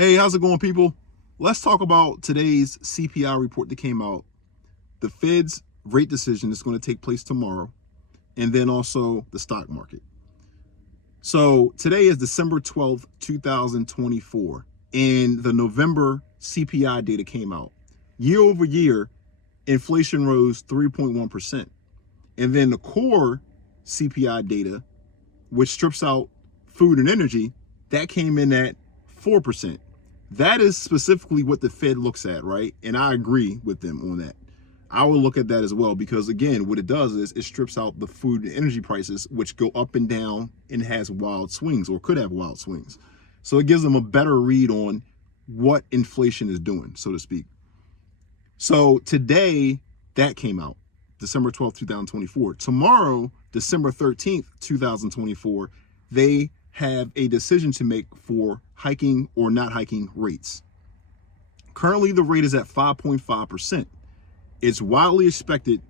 Hey, how's it going, people? Let's talk about today's CPI report that came out, the Fed's rate decision that's going to take place tomorrow, and then also the stock market. So today is December 12th, 2024, and the November CPI data came out. Year over year, inflation rose 3.1%. And then the core CPI data, which strips out food and energy, that came in at 4%. That is specifically what the Fed looks at, right? And I agree with them on that. I will look at that as well because, again, what it does is it strips out the food and energy prices, which go up and down and has wild swings or could have wild swings. So it gives them a better read on what inflation is doing, so to speak. So today, that came out, December 12th, 2024. Tomorrow, December 13th, 2024, they have a decision to make for hiking or not hiking rates. Currently, the rate is at 5.5%. It's widely expected,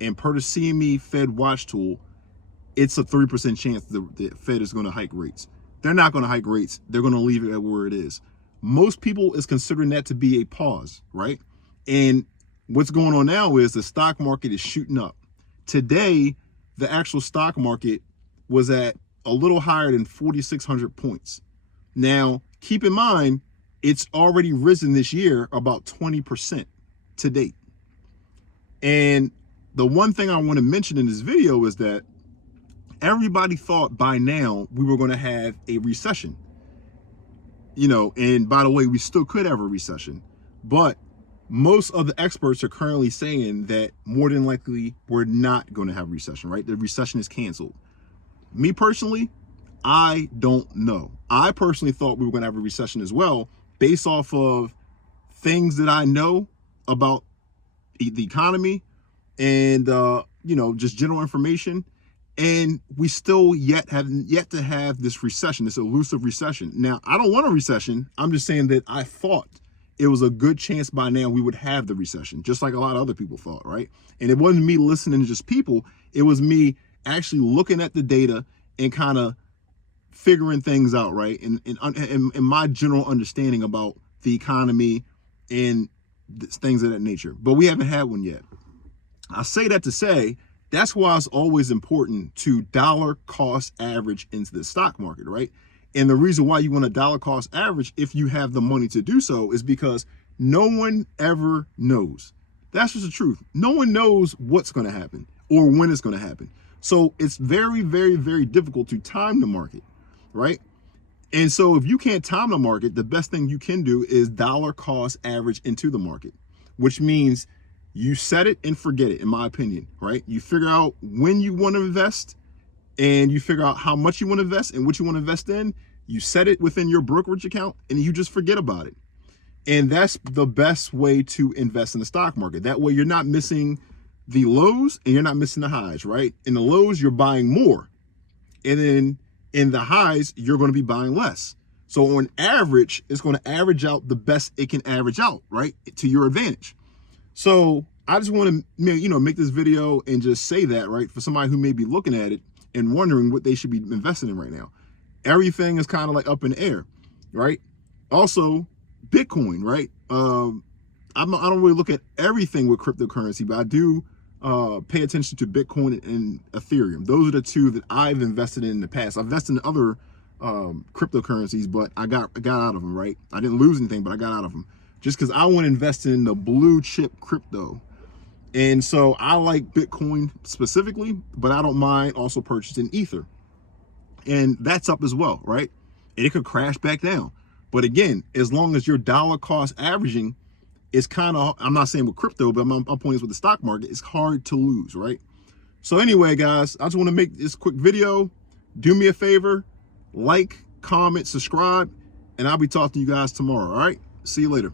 and per the CME Fed Watch tool, it's a 3% chance the Fed is going to hike rates. They're not going to hike rates. They're going to leave it at where it is. Most people is considering that to be a pause, right? And what's going on now is the stock market is shooting up. Today, the actual stock market was at a little higher than 4,600 points. Now, keep in mind, it's already risen this year about 20% to date. And the one thing I want to mention in this video is that everybody thought by now we were going to have a recession. You know, and by the way, we still could have a recession, but most of the experts are currently saying that more than likely we're not going to have a recession, right? The recession is canceled. Me personally, I don't know. I personally thought we were going to have a recession as well, based off of things that I know about the economy and, just general information. And we still haven't yet to have this recession, this elusive recession. Now, I don't want a recession. I'm just saying that I thought it was a good chance by now we would have the recession, just like a lot of other people thought, right? And it wasn't me listening to just people. It was me actually looking at the data and kind of figuring things out, right? And my general understanding about the economy and things of that nature. But we haven't had one yet. I say that to say, that's why it's always important to dollar cost average into the stock market, right? And the reason why you want a dollar cost average, if you have the money to do so, is because no one ever knows. That's just the truth. No one knows what's going to happen or when it's going to happen. So it's very, very, very difficult to time the market, right? And so if you can't time the market, the best thing you can do is dollar cost average into the market, which means you set it and forget it, in my opinion, right? You figure out when you want to invest and you figure out how much you want to invest and what you want to invest in. You set it within your brokerage account and you just forget about it. And that's the best way to invest in the stock market. That way you're not missing the lows and you're not missing the highs, right? In the lows, you're buying more. And then in the highs, you're going to be buying less. So on average, it's going to average out the best it can average out, right? To your advantage. So I just want to, make this video and just say that, right? For somebody who may be looking at it and wondering what they should be investing in right now. Everything is kind of like up in the air, right? Also, Bitcoin, right? I don't really look at everything with cryptocurrency, but I do pay attention to Bitcoin and Ethereum. Those are the two that I've invested in the past. I've invested in other cryptocurrencies, but I got out of them, right? I didn't lose anything, but I got out of them just because I want to invest in the blue chip crypto. And so I like Bitcoin specifically, but I don't mind also purchasing Ether. And that's up as well, right? And it could crash back down. But again, as long as your dollar cost averaging is kind of, I'm not saying with crypto, but my point is with the stock market, it's hard to lose, right? So anyway, guys, I just want to make this quick video. Do me a favor, like, comment, subscribe, and I'll be talking to you guys tomorrow, all right? See you later.